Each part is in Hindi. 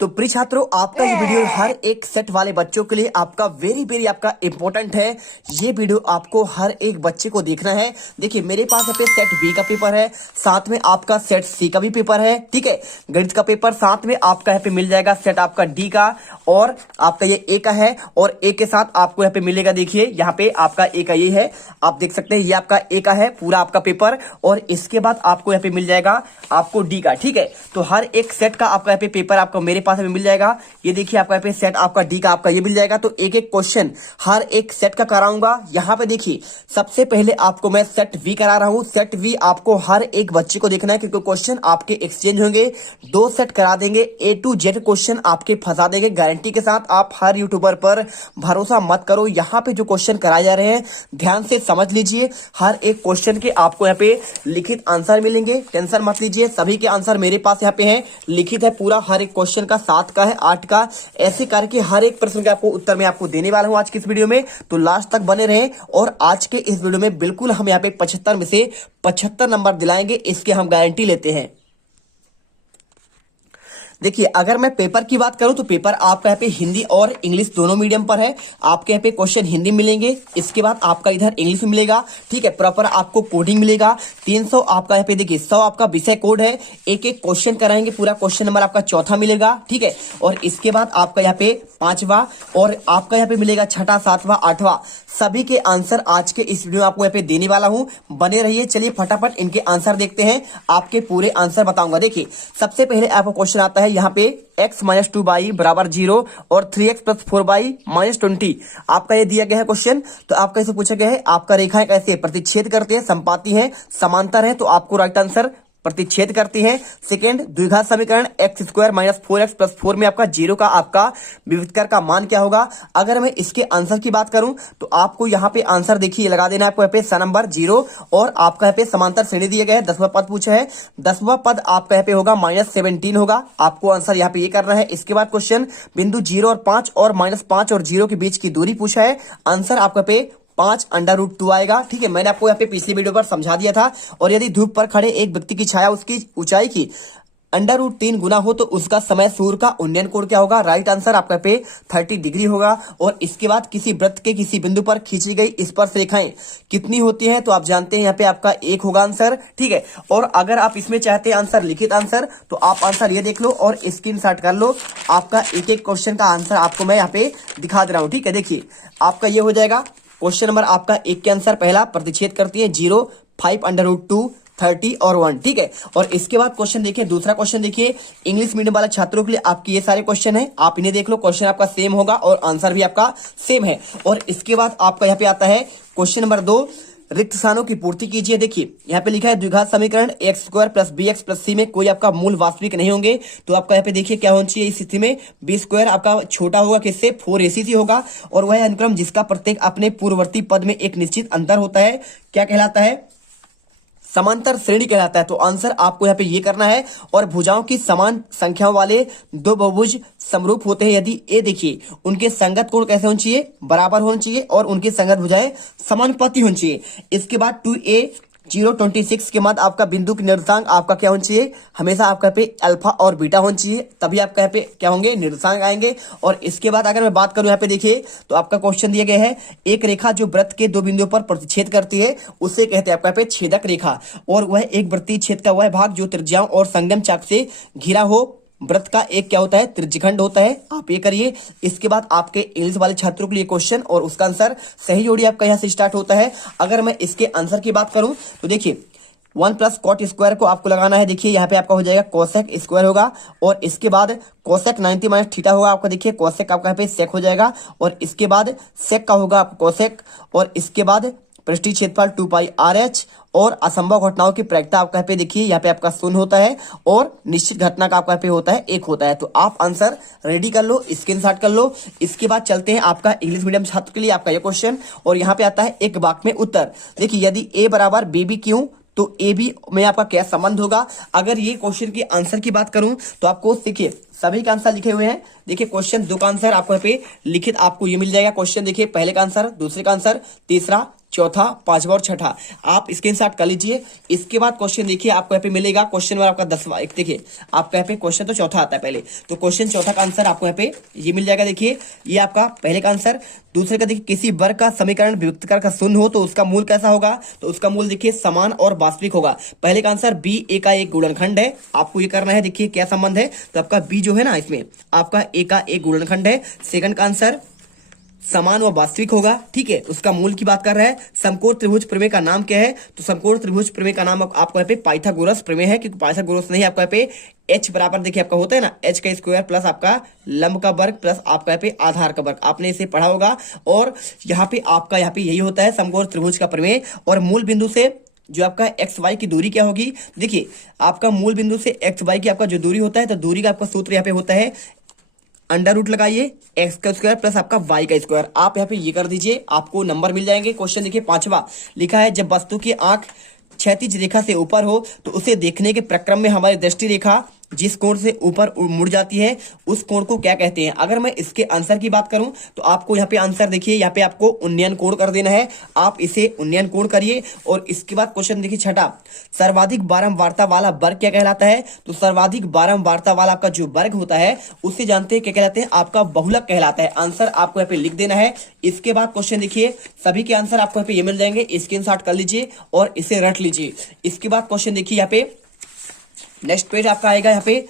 तो प्रिय छात्रों, आपका ये वीडियो हर एक सेट वाले बच्चों के लिए आपका वेरी आपका इंपॉर्टेंट है। ये वीडियो आपको हर एक बच्चे को देखना है। देखिए, मेरे पास यहाँ पे सेट बी का पेपर है, साथ में आपका सेट सी का भी पेपर है। ठीक है, गणित का पेपर साथ में आपका यहाँ पे मिल जाएगा सेट आपका डी का, और आपका ये ए का है, और ए के साथ आपको यहाँ पे मिलेगा। देखिए यहाँ पे आपका ए का ये है, आप देख सकते हैं, ये आपका ए का है पूरा आपका पेपर, और इसके बाद आपको यहाँ पे मिल जाएगा आपको डी का। ठीक है, तो हर एक सेट का आपका यहाँ पे पेपर आपको मेरे पास में मिल जाएगा। ये देखिए आपका यहाँ पे सेट आपका डी का आपका ये मिल जाएगा। तो एक एक क्वेश्चन हर एक सेट का कराऊंगा। यहाँ पे देखिए, सबसे पहले आपको मैं सेट वी करा रहा हूँ। सेट वी आपको हर एक बच्चे को देखना है, क्योंकि क्वेश्चन आपके एक्सचेंज होंगे। 2 सेट करा देंगे, ए टू जेड क्वेश्चन आपके फंसा देंगे गारंटी के साथ। आप हर यूट्यूबर पर भरोसा मत करो। यहाँ पे जो क्वेश्चन कराए जा रहे हैं ध्यान से समझ लीजिए। हर एक क्वेश्चन के आपको यहाँ पे लिखित आंसर मिलेंगे, टेंशन मत लीजिए। सभी के आंसर मेरे पास यहाँ पे है, लिखित है पूरा। हर एक क्वेश्चन का 7 का है, 8 का, ऐसे करके हर एक प्रश्न के आपको उत्तर मैं आपको देने वाला हूं आज की इस वीडियो में। तो लास्ट तक बने रहें, और आज के इस वीडियो में बिल्कुल हम यहाँ पे 75 में से 75 नंबर दिलाएंगे, इसके हम गारंटी लेते हैं। देखिए, अगर मैं पेपर की बात करूं तो पेपर आपका यहाँ पे हिंदी और इंग्लिश दोनों मीडियम पर है। आपके यहाँ पे क्वेश्चन हिंदी मिलेंगे, इसके बाद आपका इधर इंग्लिश मिलेगा। ठीक है, प्रॉपर आपको कोडिंग मिलेगा। 300 आपका यहाँ पे देखिए 100 आपका विषय कोड है। एक एक क्वेश्चन कराएंगे, पूरा क्वेश्चन नंबर आपका चौथा मिलेगा। ठीक है, और इसके बाद आपका यहाँ पे 5वां, और आपका यहाँ पे मिलेगा 6ठा, 7वां, 8वां। सभी के आंसर आज के इस वीडियो में आपको यहाँ पे देने वाला हूं, बने रहिए। चलिए फटाफट इनके आंसर देखते हैं, आपके पूरे आंसर बताऊंगा। देखिए, सबसे पहले आपको क्वेश्चन आता है यहाँ पे x - 2y बराबर 0 और 3x + 4y - 20। आपका ये दिया गया है क्वेश्चन। तो आपका इसे पूछा गया है, आपका रेखाएं कैसे प्रतिच्छेद करते हैं, संपाती हैं, समांतर है। तो आपको राइट आंसर प्रतिच्छेद करती है। सेकेंड, द्विघात समीकरण x² - 4x + 4 में आपका 0 का आपका विविधकर का मान क्या होगा। अगर मैं इसके आंसर की बात करूं तो आपको यहाँ पे आंसर देखिए लगा देना है आपको यहाँ पे स नंबर 0, और आपका यहाँ पे समांतर श्रेणी दिया गया है। 10वां पद पूछा है, 10वां पद आपका यहाँ पे होगा -17 होगा। आपको आंसर यहाँ पे ये करना है। इसके बाद क्वेश्चन बिंदु 0 और 5 और -5 और 0 के बीच की दूरी पूछा है। आंसर आपका पे 5√2 आएगा। ठीक है, मैंने आपको यहाँ पे पिछली वीडियो पर समझा दिया था। और यदि धूप पर खड़े एक व्यक्ति की छाया उसकी ऊंचाई की √3 गुना हो तो उसका समय सूर्य का उन्नयन कोण क्या होगा। राइट आंसर आपका पे 30 डिग्री होगा। और इसके बाद किसी वृत्त के किसी बिंदु पर खींची गई स्पर्श रेखाएं कितनी होती हैं, तो आप जानते हैं यहाँ पे आपका 1 होगा आंसर। ठीक है, और अगर आप इसमें चाहते हैं आंसर लिखित आंसर, तो आप आंसर ये देख लो और स्क्रीनशॉट कर लो। आपका एक एक क्वेश्चन का आंसर आपको मैं यहाँ पे दिखा दे रहा हूँ। ठीक है, देखिए आपका ये हो जाएगा क्वेश्चन नंबर आपका 1 के आंसर पहला, प्रतिच्छेद करती है 0, 5√2, 30 और 1। ठीक है, और इसके बाद क्वेश्चन देखिए, दूसरा क्वेश्चन देखिए, इंग्लिश मीडियम वाले छात्रों के लिए आपके ये सारे क्वेश्चन है, आप इन्हें देख लो। क्वेश्चन आपका सेम होगा और आंसर भी आपका सेम है। और इसके बाद आपका यहाँ पे आता है क्वेश्चन नंबर 2, रिक्त स्थानों की पूर्ति कीजिए। देखिए यहाँ पे लिखा है द्विघात समीकरण x² + bx + c में कोई आपका मूल वास्तविक नहीं होंगे। तो आपका यहाँ पे देखिए क्या होना चाहिए इस स्थिति में, b² आपका छोटा होगा किससे, 4ac होगा। और वह अनुक्रम जिसका प्रत्येक अपने पूर्ववर्ती पद में एक निश्चित अंतर होता है क्या कहलाता है, समांतर श्रेणी कहलाता है। तो आंसर आपको यहाँ पे ये करना है। और भुजाओं की समान संख्याओं वाले 2 बहुभुज समरूप होते हैं यदि ए देखिए उनके संगत कोण कैसे होने चाहिए, बराबर होने चाहिए, और उनकी संगत भुजाएं समानुपाती होनी चाहिए। इसके बाद 2a 026 के बाद आपका बिंदु की निर्देशांक आपका क्या होना चाहिए, हमेशा आपका पे अल्फा और बीटा होना चाहिए, तभी आपका यहाँ पे क्या होंगे, निर्देशांक आएंगे। और इसके बाद अगर मैं बात करूं यहाँ पे देखिए, तो आपका क्वेश्चन दिया गया है, एक रेखा जो वृत्त के 2 बिंदुओं पर प्रतिच्छेद करती है उसे कहते हैं आपका पे छेदक रेखा। और वह एक वृत्तीय छेद का वह भाग जो त्रिज्याओं और संगम चाप से घिरा हो वृत्त का एक क्या होता है, त्रिज्यखंड होता है। आप ये करिए। इसके बाद आपके इंग्लिश वाले छात्रों के लिए क्वेश्चन और उसका आंसर सही जोड़ी आपका यहाँ से स्टार्ट होता है। अगर मैं इसके आंसर की बात करूं तो देखिए 1 + cot² को आपको लगाना है। देखिए यहाँ पे आपका हो जाएगा cosec² होगा, और इसके बाद cosec 90 - थीटा होगा आपका। देखिए cosec आपका यहाँ पे sec हो जाएगा, और इसके बाद sec का होगा आपका cosec, और इसके बाद पृष्ठीय क्षेत्रफल 2πRh, और असंभव घटनाओं की प्रायिकता आपका यहाँ पे देखिए यहाँ पे आपका 0 होता है, और निश्चित घटना का आपका यहाँ पे होता है 1 होता है। तो आप आंसर रेडी कर लो, स्क्रीनशॉट कर लो। इसके बाद चलते हैं आपका इंग्लिश मीडियम छात्र के लिए आपका ये क्वेश्चन, और यहाँ पे आता है एक वाक्य में उत्तर। देखिए यदि a बराबर bb क्यों, तो ए बी में आपका क्या संबंध होगा। अगर ये क्वेश्चन की आंसर की बात करूं तो आपको देखिए सभी का आंसर लिखे हुए हैं। देखिए क्वेश्चन 2 का आंसर आपको यहाँ पे लिखित आपको ये मिल जाएगा। क्वेश्चन देखिए पहले का आंसर, दूसरे का आंसर, तीसरा, चौथा, पांचवा और छठा। आप स्क्रीनशॉट कर लीजिए। इसके बाद क्वेश्चन देखिए आपको यहाँ पे मिलेगा, क्वेश्चन नंबर आपका 10वां। एक देखिए आपका यहाँ पे क्वेश्चन तो चौथा आता है पहले, तो क्वेश्चन चौथा का आंसर आपको यहाँ पे ये मिल जाएगा। देखिए ये आपका पहले का आंसर। दूसरे का देखिए किसी वर्ग का समीकरण विभक्तकार का शून्य हो तो उसका मूल कैसा होगा, तो उसका मूल देखिए समान और वास्तविक होगा। पहले का आंसर बी ए का एक गुणनखंड है, आपको ये करना है। देखिए क्या संबंध है, तो आपका बी जो है ना इसमें आपका ए का एक गुणनखंड है। सेकंड का आंसर समान व वास्तविक होगा, ठीक है, उसका मूल की बात कर रहा है। समकोण त्रिभुज प्रमेय का नाम क्या है, तो समकोण त्रिभुज प्रमेय का नाम आपको यहाँ पे पाइथागोरस प्रमेय है, क्योंकि पाइथागोरस नहीं आपको यहाँ पे h बराबर देखिए आपका होता है ना h का स्क्वायर प्लस आपका लंब का वर्ग प्लस आपका यहाँ पे आधार का वर्ग, आपने इसे पढ़ा होगा। और यहाँ पे आपका यहाँ पे यही होता है समकोण त्रिभुज का प्रमेय। और मूल बिंदु से जो आपका एक्स वाई की दूरी क्या होगी, देखिए आपका मूल बिंदु से एक्स वाई की आपका जो दूरी होता है, तो दूरी का आपका सूत्र यहाँ पे होता है अंडर रूट लगाइए एक्स का स्क्वायर प्लस आपका वाई का स्क्वायर। आप यहाँ पे ये कर दीजिए, आपको नंबर मिल जाएंगे। क्वेश्चन देखिए पांचवा लिखा है, जब वस्तु की आंख क्षैतिज रेखा से ऊपर हो तो उसे देखने के प्रक्रम में हमारी दृष्टि रेखा जिस कोण से ऊपर मुड़ जाती है उस कोण को क्या कहते हैं। अगर मैं इसके आंसर की बात करूं तो आपको यहाँ पे आंसर देखिए, यहाँ पे आपको उन्नयन कोण कर देना है। आप इसे उन्नयन कोण करिए। और इसके बाद क्वेश्चन देखिए छठा, सर्वाधिक बारंबारता वाला वर्ग क्या कहलाता है, तो सर्वाधिक बारंबारता वाला का जो वर्ग होता है उसे जानते हैं क्या कहलाते हैं, आपका बहुलक कहलाता है। आंसर आपको यहाँ पे लिख देना है। इसके बाद क्वेश्चन देखिए सभी के आंसर आपको यहाँ पे ये मिल जाएंगे, स्क्रीनशॉट कर लीजिए और इसे रट लीजिए। इसके बाद क्वेश्चन देखिए यहाँ पे नेक्स्ट पेज आपका आएगा, यहाँ पे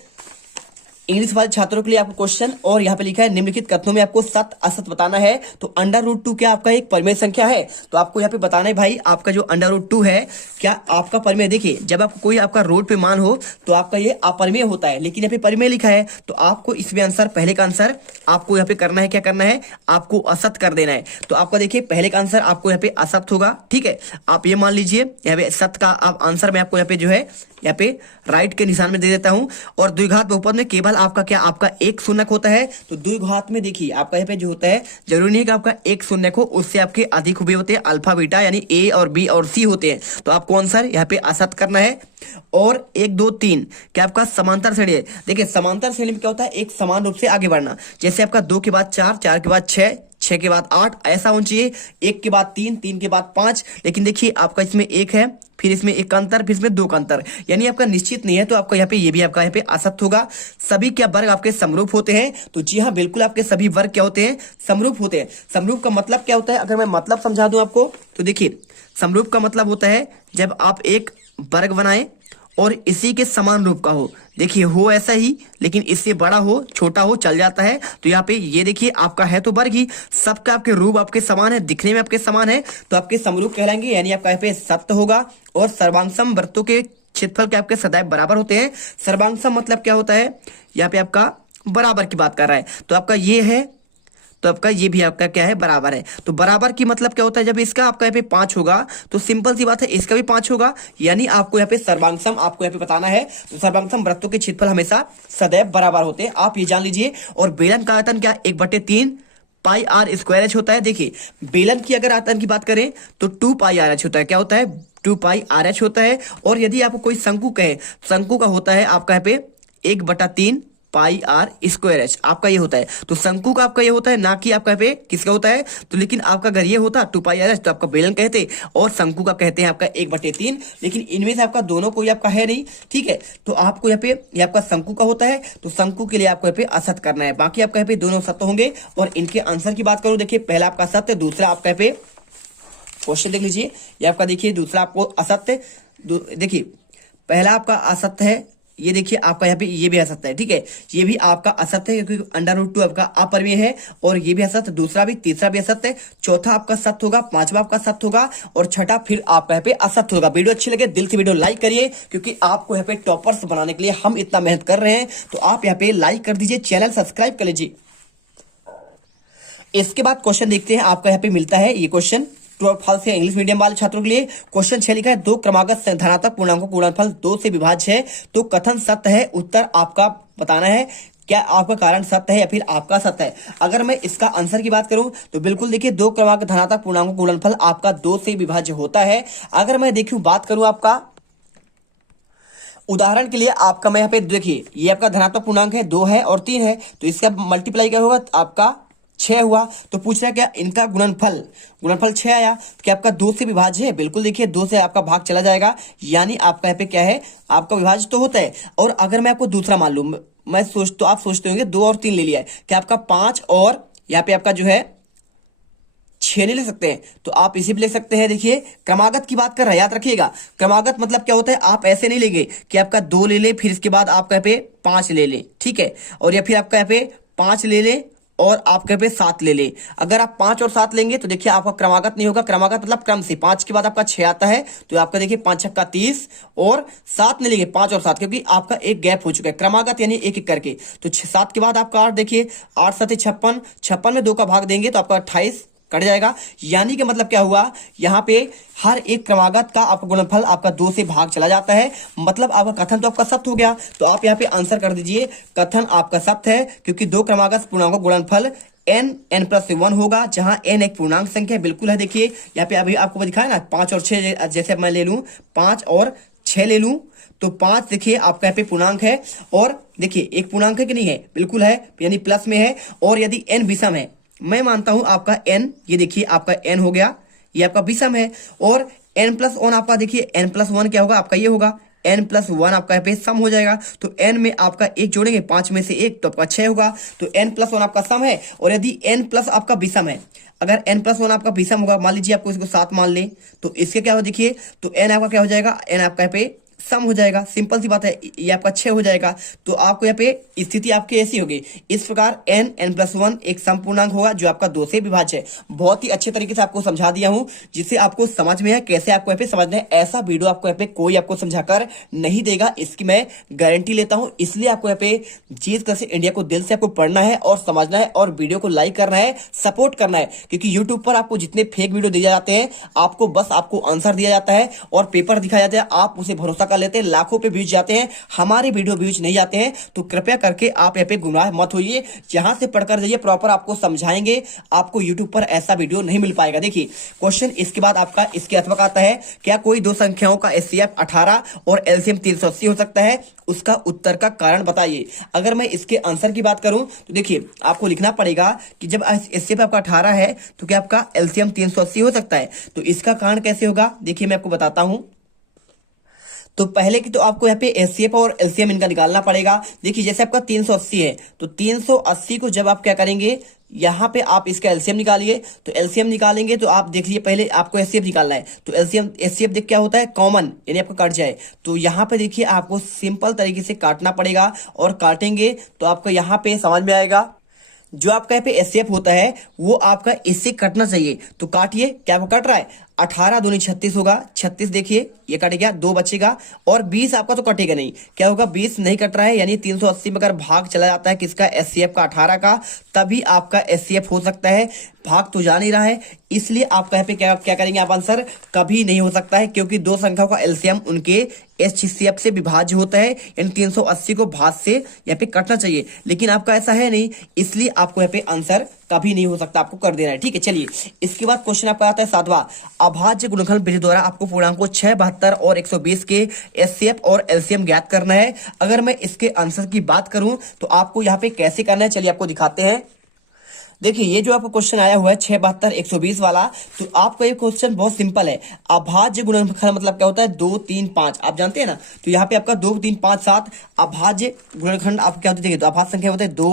इंग्लिश वाले छात्रों के लिए आपको क्वेश्चन, और यहाँ पे लिखा है निम्नलिखित कथनों में आपको सत्य असत्य बताना है। तो अंडर रूट 2 क्या आपका एक परिमेय संख्या है, तो आपको यहाँ पे बताना है भाई आपका जो अंडर रूट 2 है क्या आपका परिमेय। देखिए जब आपको कोई आपका रोड पे मान हो तो आपका ये अपरिमेय होता है, लेकिन यहाँ पे परिमेय लिखा है तो आपको इसमें आंसर, पहले का आंसर आपको यहाँ पे करना है, क्या करना है, आपको असत्य कर देना है। तो आपका देखिए पहले का आंसर आपको यहाँ पे असत्य होगा, ठीक है। आप ये मान लीजिए यहाँ पे सत्य का आप आंसर मैं आपको यहाँ पे जो है यहाँ पे राइट के निशान में दे देता हूं। और द्विघात बहुपद में केवल आपका क्या, आपका एक शून्यक होता है। तो द्विघात में देखिए आपका यहाँ पे जो होता है, जरूरी नहीं है कि आपका एक शून्यक हो, उससे आपके अधिक हुए होते हैं अल्फा बीटा, यानी ए और बी और सी होते हैं। तो आपको आंसर यहाँ पे असत्य करना है। और 1 2 3 क्या आपका समांतर श्रेणी है। देखिए समांतर श्रेणी में क्या होता है, एक समान रूप से आगे बढ़ना। जैसे आपका 2 के बाद 4, 4 के बाद 6, 6 के बाद 8, ऐसा होना चाहिए। 1 के बाद 3, 3 के बाद 5, लेकिन देखिए आपका इसमें 1 है, फिर इसमें 1 का अंतर, फिर इसमें 2 का अंतर, यानी आपका निश्चित नहीं है। तो आपका यहाँ पे ये भी आपका यहाँ पे असत्य होगा। सभी क्या वर्ग आपके समरूप होते हैं, तो जी हाँ बिल्कुल आपके सभी वर्ग क्या होते हैं, समरूप होते हैं। समरूप का मतलब क्या होता है, अगर मैं मतलब समझा दूं आपको, तो देखिए समरूप का मतलब होता है जब आप एक वर्ग बनाएं और इसी के समान रूप का हो। देखिए हो ऐसा ही, लेकिन इससे बड़ा हो छोटा हो चल जाता है। तो यहाँ पे ये देखिए आपका है तो वर्ग ही, सबका आपके रूप आपके समान है, दिखने में आपके समान है, तो आपके समरूप कहलाएंगे, यानी आपका यहाँ पे सत्य होगा। और सर्वांगसम वृत्तों के क्षेत्रफल के आपके सदैव बराबर होते हैं। सर्वांगसम मतलब क्या होता है, यहाँ पे आपका बराबर की बात कर रहा है। तो आपका ये है, तो आपका ये भी आपका क्या है, बराबर है। तो बराबर की मतलब क्या होता है, जब इसका आपका यहाँ पे 5 होगा तो सिंपल सी बात है इसका भी 5 होगा, यानी आपको यहाँ पे सर्वांगसम आपको यहाँ पे बताना है। तो सर्वांगसम वृत्तों के क्षेत्रफल हमेशा सदैव बराबर होते हैं, आप ये जान लीजिए। और बेलन का आयतन क्या, 1/3 पाई आर स्क्वायर एच होता है। देखिए बेलन की अगर आयतन की बात करें तो 2 पाई आर एच होता है। क्या होता है, 2 पाई आर एच होता है। और यदि आपको कोई शंकु कहे, शंकु का होता है आपका यहाँ पे 1/3 पाई आर स्क्वायर एच, आपका ये होता है। तो शंकु का आपका ये होता है, ना कि आपका यहाँ पे किसका होता है। तो लेकिन आपका अगर ये होता 2 पाई आर एच तो आपका बेलन कहते, और शंकु का कहते हैं आपका 1/3। लेकिन इनमें से आपका दोनों कोई आपका है नहीं, ठीक है। तो आपको यहाँ पे ये आपका शंकु का होता है, तो शंकु के लिए आपको यहाँ पे असत्य करना है। बाकी आपका यहाँ पे दोनों सत्य होंगे। और इनके आंसर की बात करूं, देखिए पहला आपका सत्य, दूसरा आपका यहाँ पे क्वेश्चन देख लीजिए, ये आपका देखिए दूसरा आपको असत्य। देखिए पहला आपका असत्य है, ये देखिए आपका यहाँ पे ये भी असत्य है, ठीक है। ये भी आपका असत्य है क्योंकि अंडर रूट 2 आपका अपरिमेय है, और ये भी असत्य, दूसरा भी, तीसरा भी असत्य है, चौथा आपका सत्य होगा, पांचवा आपका सत्य होगा, और छठा फिर आपका यहाँ पे असत्य होगा। वीडियो अच्छी लगे दिल से वीडियो लाइक करिए, क्योंकि आपको यहाँ पे टॉपर्स बनाने के लिए हम इतना मेहनत कर रहे हैं। तो आप यहाँ पे लाइक कर दीजिए, चैनल सब्सक्राइब कर लीजिए। इसके बाद क्वेश्चन देखते हैं, आपका यहाँ पे मिलता है ये क्वेश्चन ट्रू और फॉल्स है इंग्लिश मीडियम वाले छात्रों के लिए। क्वेश्चन 6 लिखा है, 2 क्रमागत धनात्मक पूर्णांकों का गुणनफल 2 से विभाज्य है, तो कथन सत्य है। उत्तर आपका बताना है, क्या आपका कारण सत्य है या फिर आपका सत्य है। अगर मैं इसका आंसर की बात करूं तो बिल्कुल देखिए 2 क्रमागत धनात्मक पूर्णांकों का गुणनफल आपका 2 से विभाज्य होता है। अगर मैं देखूं बात करूं आपका उदाहरण के लिए, आपका मैं यहाँ पे देखिए ये आपका धनात्मक पूर्णांक है, 2 है और 3 है, तो इसका मल्टीप्लाई क्या होगा, आपका 6 हुआ। तो पूछ रहा है क्या इनका गुणनफल, गुणनफल 6 आया तो क्या आपका 2 से विभाज्य है? बिल्कुल, देखिए 2 से आपका भाग चला जाएगा, यानी आपका यहाँ पे क्या है, आपका विभाज्य तो होता है। और अगर मैं आपको दूसरा मान लूं, मैं तो आप सोचते होंगे 2 और 3 ले लिया है, क्या आपका 5 और यहाँ पे आपका जो है 6 नहीं ले सकते हैं? तो आप इसी पे ले सकते हैं। देखिए क्रमागत की बात कर रहा है, याद रखिएगा। क्रमागत मतलब क्या होता है, आप ऐसे नहीं लेंगे कि आपका 2 ले ले फिर इसके बाद आपका यहाँ पे 5 ले ले, ठीक है, और या फिर आपका यहाँ पे 5 ले ले और आपके पे 7 ले ले। अगर आप 5 और 7 लेंगे तो देखिए आपका क्रमागत नहीं होगा। क्रमागत मतलब क्रम से, 5 के बाद आपका 6 आता है तो आपका देखिए 5 छक्का 30 और 7 नहीं लेंगे, 5 और 7, क्योंकि आपका एक गैप हो चुका है। क्रमागत यानी एक एक करके, तो 7 के बाद आपका 8, देखिए 8 7 56, 56 में 2 का भाग देंगे तो आपका 28 कट जाएगा। यानी कि मतलब क्या हुआ, यहाँ पे हर एक क्रमागत का आपका गुणनफल आपका 2 से भाग चला जाता है। मतलब आपका कथन तो आपका सत्य हो गया। तो आप यहाँ पे आंसर कर दीजिए, कथन आपका सत्य है, क्योंकि 2 क्रमागत पूर्णांकों गुणनफल n+1 होगा, जहां n एक पूर्णांक संख्या है। बिल्कुल है, देखिए यहाँ पे अभी आपको दिखाया ना 5 और 6, जैसे मैं ले लूं 5 और 6 ले लूं तो 5 देखिए आपका यहाँ पे पूर्णांक है, और देखिए एक पूर्णांक है कि नहीं है, बिल्कुल है, यानी प्लस में है। और यदि n विषम है, मैं मानता हूं आपका n, ये देखिए आपका n हो गया, ये आपका विषम है। और n+1 आपका देखिए n+1 क्या होगा, आपका ये होगा n+1 आपका यहाँ पे सम हो जाएगा। तो n में आपका 1 जोड़ेंगे, 5 में से 1 तो आपका 6 होगा। तो n+1 आपका सम है। और यदि n+ आपका विषम है, अगर n+1 आपका विषम होगा, मान लीजिए आपको इसको 7 मान ले, तो इसके क्या हो, देखिए तो n आपका क्या हो जाएगा, n आपका यहाँ पे सम हो जाएगा। सिंपल सी बात है, ये आपका 6 हो जाएगा। तो आपको यहाँ पे स्थिति आपकी ऐसी होगी। इस प्रकार n+1 एक सम पूर्णांक होगा जो आपका 2 से विभाज्य है। बहुत ही अच्छे तरीके से आपको समझा दिया हूं, जिससे आपको समझ में है कैसे आपको यहाँ पे समझना है। ऐसा वीडियो आपको यहाँ पे कोई आपको समझाकर नहीं देगा, इसकी मैं गारंटी लेता हूं। इसलिए आपको यहाँ पे जीत कर से इंडिया को दिल से आपको पढ़ना है और समझना है, और वीडियो को लाइक करना है, सपोर्ट करना है। क्योंकि यूट्यूब पर आपको जितने फेक वीडियो दिए जाते हैं, आपको बस आपको आंसर दिया जाता है और पेपर दिखाया जाता है, आप उसे भरोसा कर लेते हैं, लाखों पे व्यूज जाते हैं, हमारे वीडियो व्यूज नहीं जाते हैं। तो कृपया करके आप यहाँ पे गुमराह मत होइए, जहां से पढ़कर जाइए, प्रॉपर आपको समझाएंगे। आपको यूट्यूब पर ऐसा वीडियो नहीं मिल पाएगा। देखिए क्वेश्चन इसके बाद आपका इसके अथवा आता है, क्या कोई दो संख्याओं का HCF 18 और LCM 380 हो सकता है? उसका उत्तर का कारण बताइए। अगर मैं इसके आंसर की बात करूं तो देखिए आपको लिखना पड़ेगा कि जब HCF आपका 18 है तो क्या आपका LCM 380 हो सकता है? तो इसका कारण कैसे होगा, देखिए मैं आपको बताता हूं। तो पहले की तो आपको यहाँ पे HCF और LCM इनका निकालना पड़ेगा। देखिए जैसे आपका 380 है, तो 380 को जब आप क्या करेंगे, यहाँ पे आप इसका LCM निकालिए। तो LCM निकालेंगे तो आप देख लीजिए, पहले आपको HCF निकालना है। तो HCF देख क्या होता है, कॉमन, यानी आपका कट जाए। तो यहाँ पे देखिए आपको सिंपल तरीके से काटना पड़ेगा, और काटेंगे तो आपको यहाँ पे समझ में आएगा। जो आपका यहाँ पे HCF होता है वो आपका इससे कटना चाहिए। तो काटिए, क्या आपको कट रहा है, 18 दूनी 36 होगा, 36 देखिए ये कट गया, 2 बचेगा, और 20 आपका तो कटेगा नहीं, क्या होगा, 20 नहीं कट रहा है। यानी 380 में अगर भाग चला जाता है किसका, HCF का 18 का, तभी आपका HCF हो सकता है। भाग तो जा नहीं रहा है, इसलिए आपका यहाँ पे क्या करेंगे आप, आंसर कभी नहीं हो सकता है, क्योंकि दो संख्याओं का LCM उनके HCF से विभाज्य होता है। यानी 380 को भाग से यहाँ पे कटना चाहिए, लेकिन आपका ऐसा है नहीं, इसलिए आपको यहाँ पे आंसर कभी नहीं हो सकता, आपको कर देना है। ठीक है, चलिए इसके बाद क्वेश्चन आपका आता है 7वां, अभाज्य गुणनखंड विधि द्वारा आपको पूर्णांकों 6, 72 और 120 के HCF और LCM ज्ञात करना है। अगर मैं इसके आंसर की बात करूं तो आपको यहाँ पे कैसे करना है, चलिए आपको दिखाते हैं। देखिए ये जो आपको क्वेश्चन आया हुआ है 6, 72, 120 वाला, तो आपका ये क्वेश्चन बहुत सिंपल है। अभाज्य गुणनखंड मतलब क्या होता है, 2, 3, 5, आप जानते हैं ना। तो यहाँ पे आपका 2, 3, 5, 7 अभाज्य गुणनखंड आप क्या होते हैं, देखिए तो अभाज्य संख्या होता है 2,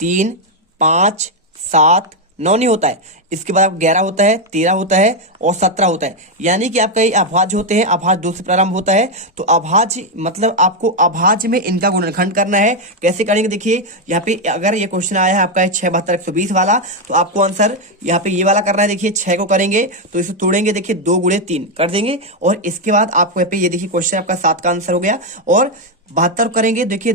3, 5, 7, 9 नहीं होता है। इसके बाद 11 होता है, 13 होता है और 17 होता है। यानी कि आपका ये अभाज्य होते हैं, अभाज्य 2 से प्रारंभ होता है। तो अभाज्य मतलब आपको अभाज्य में इनका गुणनखंड करना है। कैसे करेंगे, देखिए यहाँ पे अगर ये क्वेश्चन आया है आपका 6, 72, 120 वाला, तो आपको आंसर यहाँ पे ये वाला करना है। देखिए 6 को करेंगे तो इसे तोड़ेंगे, देखिए 2 गुणे 3 कर देंगे, और इसके बाद आपको यहाँ पे ये देखिए क्वेश्चन आपका 7 का आंसर हो गया। और 72 करेंगे, देखिए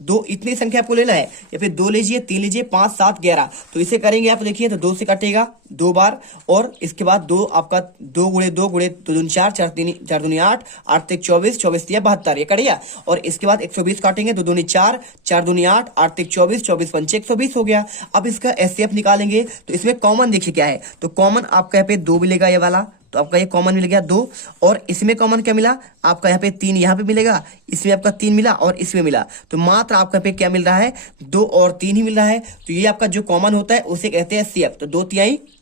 2 इतनी संख्या आपको लेना है, या फिर 2 लीजिए, 3 लीजिए, 5, 7, 11, तो इसे करेंगे आप देखिए तो 2 से कटेगा 2 बार, और इसके बाद 2 आपका 2 गुणे 2 गुणे 2 दूनी 4, 4 दूनी 8, 8 तक 24, 24 दिया 72, ये कट गया। और इसके बाद 120 काटेंगे, 2 दूनी 4, 4 दूनी 8, 8 तक 24, 24 पंचे 120 हो गया। अब इसका HCF निकालेंगे, तो इसमें कॉमन देखिए क्या है, तो कॉमन आपका यहाँ पे 2 मिलेगा ये वाला, तो आपका ये कॉमन मिल गया 2, और इसमें कॉमन क्या मिला आपका यहाँ पे 3 यहाँ पे मिलेगा, इसमें आपका 3 मिला और इसमें मिला, तो मात्र आपका पे क्या मिल रहा है 2 और 3 ही मिल रहा है। तो ये आपका जो कॉमन होता है उसे कहते हैं CF। तो 2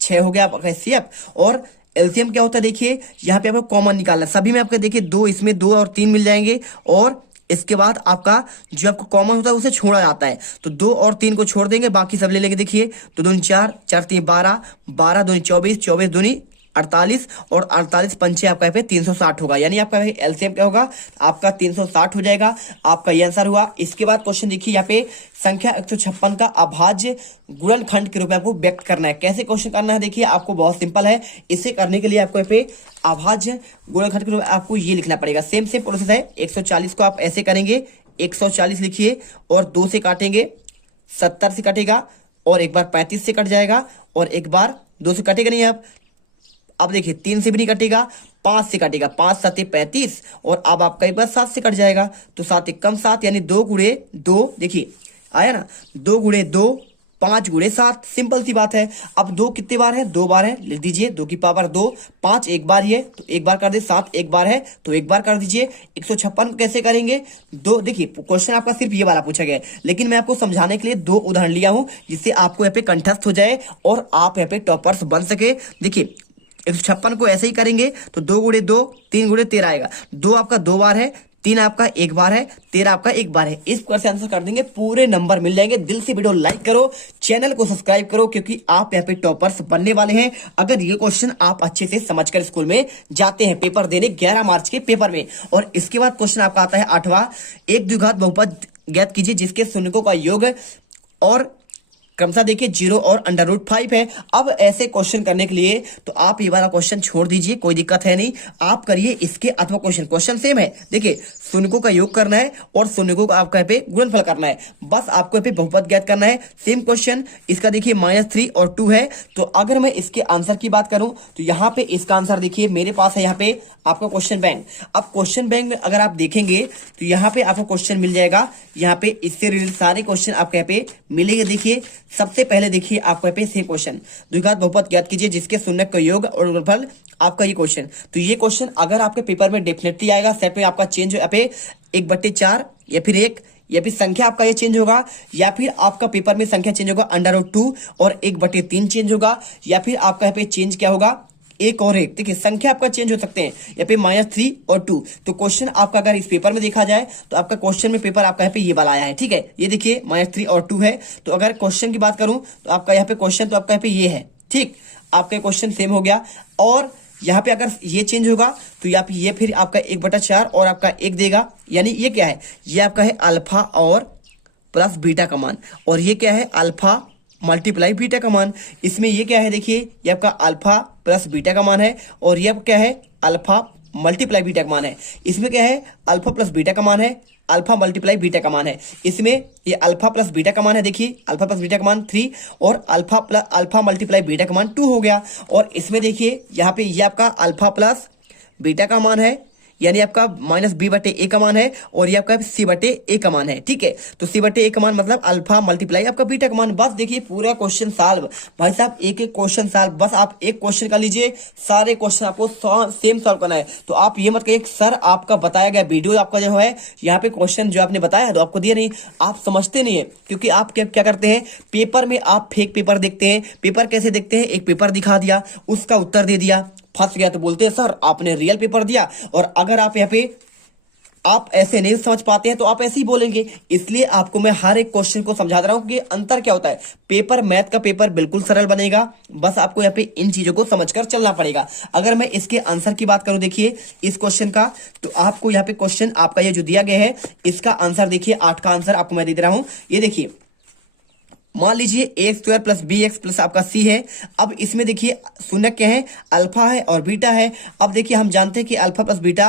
6 हो गया आपका CF। और एलसीएम क्या होता है देखिए, यहाँ पे आपको कॉमन निकालना है, सभी में आपका देखिए 2, इसमें 2 और 3 मिल जाएंगे, और इसके बाद आपका जो आपको कॉमन होता है उसे छोड़ा जाता है, तो 2 और 3 को छोड़ देंगे, बाकी सब ले लेंगे। देखिए 2 दूनी 4, 4 3 12, 12 दूनी 24, 24 दूनी 48, और 48 पंचे आपका यहाँ पे 360 होगा, यानी आपका एलसीएम क्या होगा आपका 360 हो जाएगा। आपका ये आंसर हुआ। इसके बाद क्वेश्चन देखिए, यहाँ पे संख्या 156 का अभाज्य गुणनखंड के रूप में आपको व्यक्त करना है। कैसे क्वेश्चन करना है देखिए, आपको बहुत सिंपल है। इसे करने के लिए आपको यहाँ पे अभाज्य गुणनखंड के रूप में आपको ये लिखना पड़ेगा। सेम प्रोसेस है। 140 को आप ऐसे करेंगे, 140 लिखिए और 2 से काटेंगे, 70 से कटेगा, और एक बार 35 से कट जाएगा, और एक बार 2 से कटेगा नहीं। अब देखिए 3 से भी नहीं कटेगा, 5 से कटेगा, 5 7 35, और अब आपका एक बार 7 से कट जाएगा, तो 7 1 कम 7, यानी 2 गुणे 2, देखिए आया ना, 2 गुणे 2, 5 गुणे 7, सिंपल सी बात है। अब 2 कितने बार है, 2 बार है, लिख दीजिए 2 की पावर 2, 5 एक बार ही है तो एक बार कर दे, 7 एक बार है तो एक बार कर दीजिए। 156 कैसे करेंगे, 2, देखिए क्वेश्चन आपका सिर्फ ये वाला पूछा गया है, लेकिन मैं आपको समझाने के लिए 2 उदाहरण लिया हूं, जिससे आपको यहाँ पे कंठस्थ हो जाए और आप यहाँ पे टॉपर्स बन सके। देखिए 156 को ऐसे ही करेंगे तो 2 गुणे 2, 3 गुणे 13 आएगा। 2 आपका 2 बार है, 3 आपका एक बार है, 13 आपका एक बार है। इस प्रकार से आंसर कर देंगे, पूरे नंबर मिल जाएंगे। दिल से वीडियो लाइक करो, चैनल को सब्सक्राइब करो, क्योंकि आप यहाँ पे टॉपर्स बनने वाले हैं अगर ये क्वेश्चन आप अच्छे से समझकर स्कूल में जाते हैं पेपर देने 11 मार्च के पेपर में। और इसके बाद क्वेश्चन आपका आता है 8वां, एक द्विघात बहुपद ज्ञात कीजिए जिसके शून्यकों का योग और क्रमशः देखिए 0 और √5 है। अब ऐसे क्वेश्चन करने के लिए तो आप ये वाला क्वेश्चन छोड़ दीजिए, कोई दिक्कत है नहीं, आप करिए इसके अथवा क्वेश्चन सेम है। देखिए शून्यकों का योग करना है और शून्यकों का आपका यहाँ पे गुणनफल करना है, बस आपको यहाँ पे बहुपद ज्ञात करना है। सेम क्वेश्चन इसका देखिए -3 और 2 है। तो अगर मैं इसके आंसर की बात करूं तो यहाँ पे इसका आंसर देखिए मेरे पास है यहाँ पे आपका क्वेश्चन बैंक। अब क्वेश्चन बैंक में अगर आप देखेंगे तो यहाँ पे आपको क्वेश्चन मिल जाएगा, यहाँ पे इससे रिलेटेड सारे क्वेश्चन आपको यहाँ पे मिलेंगे। देखिए सबसे पहले देखिए आपको यहाँ पे सेम क्वेश्चन, द्विघात बहुपद ज्ञात कीजिए जिसके शून्य का योग और गुणनफल, आपका ये क्वेश्चन। तो ये क्वेश्चन अगर आपके पेपर में डेफिनेटली आएगा, सेट में आपका चेंज यहाँ पे 1/4 या फिर 1, या फिर संख्या आपका ये चेंज होगा, या फिर आपका पेपर में संख्या चेंज होगा √2 और 1/3 चेंज होगा, या फिर आपका यहाँ पे चेंज क्या होगा 1 और 1। देखिए संख्या आपका चेंज हो सकते हैं, या फिर -3 और 2। तो क्वेश्चन आपका अगर इस पेपर में देखा जाए तो आपका क्वेश्चन में पेपर आपका यहाँ पे ये वाला आया है, ठीक है। ये देखिए -3 और 2 है। तो अगर क्वेश्चन की बात करूं तो आपका यहाँ पे क्वेश्चन तो आपका यहाँ पे ये है, ठीक, आपका क्वेश्चन सेम हो गया। और यहाँ पे अगर ये चेंज होगा तो यहाँ पे ये फिर आपका 1/4 और आपका 1 देगा, यानी ये क्या है, ये आपका है अल्फा और प्लस बीटा का मान, और ये क्या है अल्फा मल्टीप्लाई बीटा का मान। इसमें ये क्या है देखिए, ये आपका अल्फा प्लस बीटा का मान है, और ये क्या है अल्फा मल्टीप्लाई बीटा का मान है। इसमें क्या है अल्फा प्लस बीटा का मान है, अल्फा मल्टीप्लाई बीटा का मान है। इसमें ये अल्फा प्लस बीटा का मान है, देखिए अल्फा प्लस बीटा का मान 3 और अल्फा मल्टीप्लाई बीटा का मान 2 हो गया। और इसमें देखिए यहाँ पे ये आपका अल्फा प्लस बीटा का मान है, यानी आपका -b/a का मान है, और ये आपका c/a का मान है, ठीक है। तो c/a का मान मतलब अल्फा मल्टीप्लाई आपका बीटा का मान। बस देखिए पूरा क्वेश्चन सॉल्व, भाई साहब एक एक क्वेश्चन सॉल्व, बस आप एक क्वेश्चन का लीजिए, सारे क्वेश्चन आपको सेम सॉल्व करना है। तो आप ये मत कहिए सर आपका बताया गया वीडियो आपका जो है यहाँ पे क्वेश्चन जो आपने बताया है तो आपको दिया नहीं, आप समझते नहीं है। क्योंकि आप क्या करते हैं, पेपर में आप फेक पेपर देखते हैं। पेपर कैसे देखते हैं, एक पेपर दिखा दिया, उसका उत्तर दे दिया, फंस गया तो बोलते हैं सर आपने रियल पेपर दिया। और अगर आप यहाँ पे आप ऐसे नहीं समझ पाते हैं तो आप ऐसे ही बोलेंगे। इसलिए आपको मैं हर एक क्वेश्चन को समझा रहा हूं कि अंतर क्या होता है। पेपर मैथ का पेपर बिल्कुल सरल बनेगा, बस आपको यहाँ पे इन चीजों को समझकर चलना पड़ेगा। अगर मैं इसके आंसर की बात करूं देखिए इस क्वेश्चन का, तो आपको यहाँ पे क्वेश्चन आपका ये जो दिया गया है इसका आंसर देखिए 8 का आंसर आपको मैं दे रहा हूं। ये देखिए मान लीजिए a² प्लस bx प्लस आपका c है। अब इसमें देखिए शून्य क्या है, अल्फा है और बीटा है। अब देखिए हम जानते हैं कि अल्फा प्लस बीटा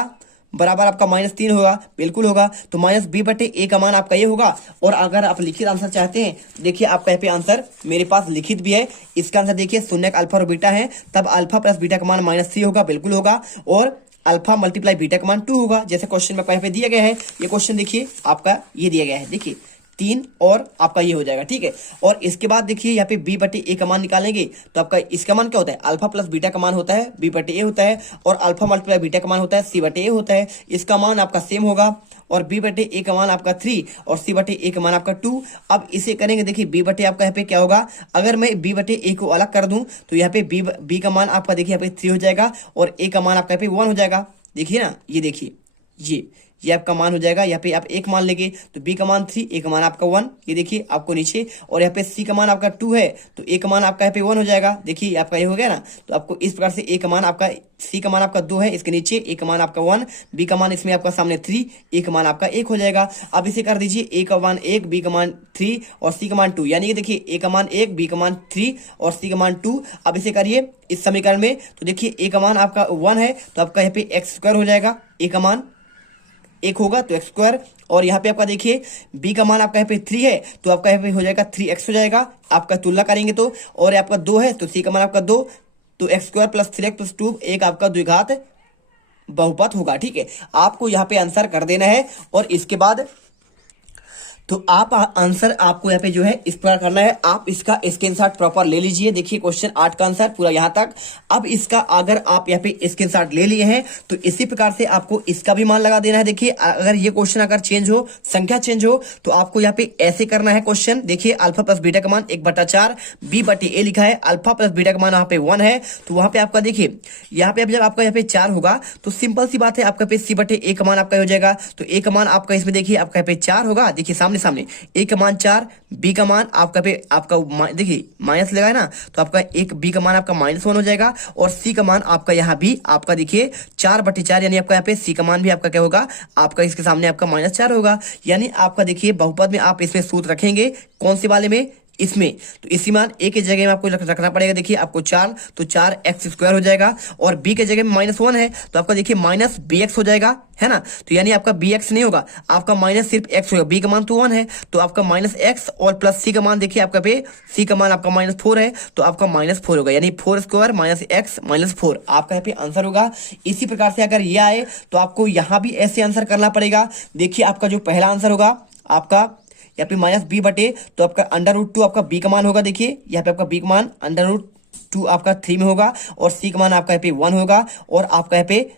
बराबर आपका -3 होगा, बिल्कुल होगा। तो -b/a का मान आपका ये होगा। और अगर आप लिखित आंसर चाहते हैं, देखिए आपका यहाँ पे आंसर मेरे पास लिखित भी है। इसका आंसर देखिए शून्य अल्फा और बीटा है, तब अल्फा प्लस बीटा का मान -3 होगा, बिल्कुल होगा। और अल्फा मल्टीप्लाई बीटा का मान 2 होगा, जैसे क्वेश्चन में यहाँ पे दिया गया है। ये क्वेश्चन देखिए आपका ये दिया गया है, देखिए 3 और आपका ये हो जाएगा, ठीक है। और इसके बाद देखिए यहाँ पे b बटे a का मान निकालेंगे तो आपका इसका मान क्या होता है, अल्फा प्लस बीटा का मान होता है b बटे a होता है, और अल्फा मल्टीप्लाई बीटा का मान होता है c बटे a होता है। इसका मान आपका सेम होगा, और b बटे a का मान आपका 3 और c बटे a का मान आपका 2। अब इसे करेंगे, देखिए b बटे आपका यहाँ पे क्या होगा, अगर मैं b बटे a को अलग कर दूं तो यहाँ पे b का मान आपका देखिए यहाँ पे 3 हो जाएगा, और a का मान आपका यहाँ पे 1 हो जाएगा। देखिए ना, ये देखिए ये आपका मान हो जाएगा। यहाँ पे आप एक मान लेंगे तो b का मान 3, a का मान आपका 1, ये देखिए आपको नीचे, और यहाँ पे c का मान आपका 2 है तो a का मान आपका यहाँ पे 1 हो जाएगा। देखिए आपका ये हो गया ना, तो आपको इस प्रकार से a का मान आपका, c का मान आपका 2 है, इसके नीचे a का मान आपका 1, b का मान इसमें आपका सामने 3, a का मान आपका 1 हो जाएगा। अब इसे कर दीजिए, a का मान 1, b का मान 3 और c का मान 2, यानी कि देखिए a का मान 1, b का मान 3 और c का मान 2। अब इसे करिए इस समीकरण में, तो देखिए a का मान आपका 1 है तो आपका यहाँ पे एक्स स्क्वायर हो जाएगा, a का मान 1 होगा तो एक्स स्क्वायर, और यहाँ पे आपका देखिए b का मान आपका यहाँ पे 3 है तो आपका यहाँ पे हो जाएगा 3x हो जाएगा, आपका तुलना करेंगे तो, और आपका 2 है तो c का मान आपका 2, तो x square plus 3x plus 2 एक आपका द्विघात बहुपद होगा, ठीक है। आपको यहाँ पे आंसर कर देना है, और इसके बाद तो आप आंसर आपको यहाँ पे जो है इस प्रकार करना है। आप इसका स्क्रीनशॉट प्रॉपर ले लीजिए, देखिए क्वेश्चन 8 का आंसर पूरा यहाँ तक। अब इसका अगर आप यहाँ पे स्क्रीनशॉट ले लिए हैं तो इसी प्रकार से आपको इसका भी मान लगा देना है। देखिए अगर ये क्वेश्चन अगर चेंज हो, संख्या चेंज हो, तो आपको यहाँ पे ऐसे करना है क्वेश्चन। देखिए अल्फा प्लस बीटा का मान 1/4 b बटे a लिखा है, अल्फा प्लस बीटा का मान यहाँ पे 1 है, तो वहां पे आपका देखिए यहाँ पे जब आपका यहाँ पे 4 होगा तो सिंपल सी बात है, आपका पे c बटे a का मान आपका हो जाएगा, तो a का मान आपका इसमें देखिए आपका यहाँ पे 4 होगा, देखिए सामने a का मान 4, b का मान आपका पे आपका देखिए माइनस लगा है ना, तो आपका एक b का मान आपका -1 हो जाएगा, और c का मान आपका यहाँ भी आपका देखिए 4/4, यानी आपका यहाँ पे c का मान भी आपका क्या होगा, आपका इसके सामने आपका -4 होगा। यानी आपका देखिए बहुपद में आप इसमें सूत्र रखेंगे, कौन से वाले में, इसमें, तो इसी मान a के जगह में आपको रखना पड़ेगा। देखिए आपको 4 तो 4x² हो जाएगा, और b के जगह में -1 है तो आपका देखिए -bx हो जाएगा, है ना। तो यानी आपका bx नहीं होगा, आपका माइनस सिर्फ x होगा, b का मान तो 1 है तो आपका -x, और प्लस c का मान देखिए आपका पे c का मान आपका -4 है तो आपका -4 होगा, यानी 4² -x -4 आपका यहाँ पे आंसर होगा। इसी प्रकार से अगर ये आए तो आपको यहाँ भी ऐसे आंसर करना पड़ेगा। देखिए आपका जो पहला आंसर होगा आपका यहाँ पे -b बटे, तो आपका √2 आपका b का मान होगा, देखिए यहाँ पे आपका b का मान √2 आपका 3 में होगा, और c का मान आपका यहाँ पे 1 होगा, और आपका यहाँ पे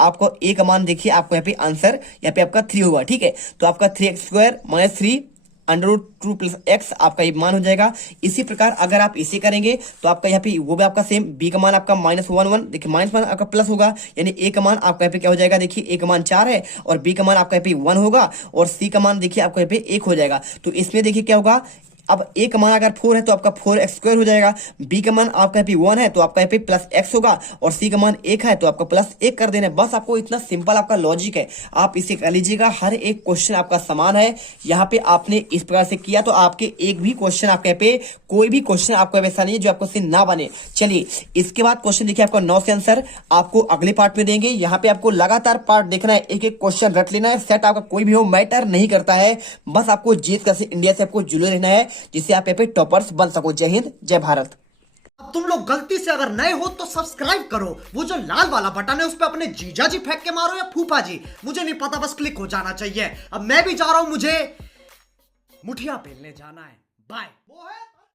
आपको a का मान देखिए आपको यहाँ पे आंसर यहाँ पे आपका 3 होगा, ठीक है। तो आपका 3x² - 3 √2 प्लस x आपका ये मान हो जाएगा। इसी प्रकार अगर आप इसे करेंगे तो आपका यहाँ पे वो भी आपका सेम, b का मान आपका -1 देखिए -1 आपका प्लस होगा, यानी a का मान आपका यहाँ पे क्या हो जाएगा, देखिए a का मान 4 है और b का मान आपका यहाँ पे 1 होगा, और c का मान देखिए आपको यहाँ पे 1 हो जाएगा। तो इसमें देखिए क्या होगा, अब a का मान अगर 4 है तो आपका 4x² हो जाएगा, b का मान आपका यहाँ पे 1 है तो आपका यहाँ पे प्लस x होगा, और c का मान 1 है तो आपका प्लस 1 कर देना है। बस आपको इतना सिंपल आपका लॉजिक है, आप इसे कर लीजिएगा। हर एक क्वेश्चन आपका समान है, यहाँ पे आपने इस प्रकार से किया तो आपके एक भी क्वेश्चन आपके यहाँ पे कोई भी क्वेश्चन आपको वैसा नहीं है जो आपको से ना बने। चलिए इसके बाद क्वेश्चन देखिए आपका 9 से आंसर आपको अगले पार्ट में देंगे। यहाँ पे आपको लगातार पार्ट देखना है, एक एक क्वेश्चन रट लेना है, सेट आपका कोई भी हो मैटर नहीं करता है, बस आपको जीत कर इंडिया से आपको जुड़े रहना है जिससे आप यहाँ पे टॉपर्स बन सको। जय हिंद, जय भारत। अब तुम लोग गलती से अगर नए हो तो सब्सक्राइब करो, वो जो लाल वाला बटन है उस पर अपने जीजा जी फेंक के मारो या फूफा जी, मुझे नहीं पता, बस क्लिक हो जाना चाहिए। अब मैं भी जा रहा हूं, मुझे मुठिया पेलने जाना है। बाय। वो है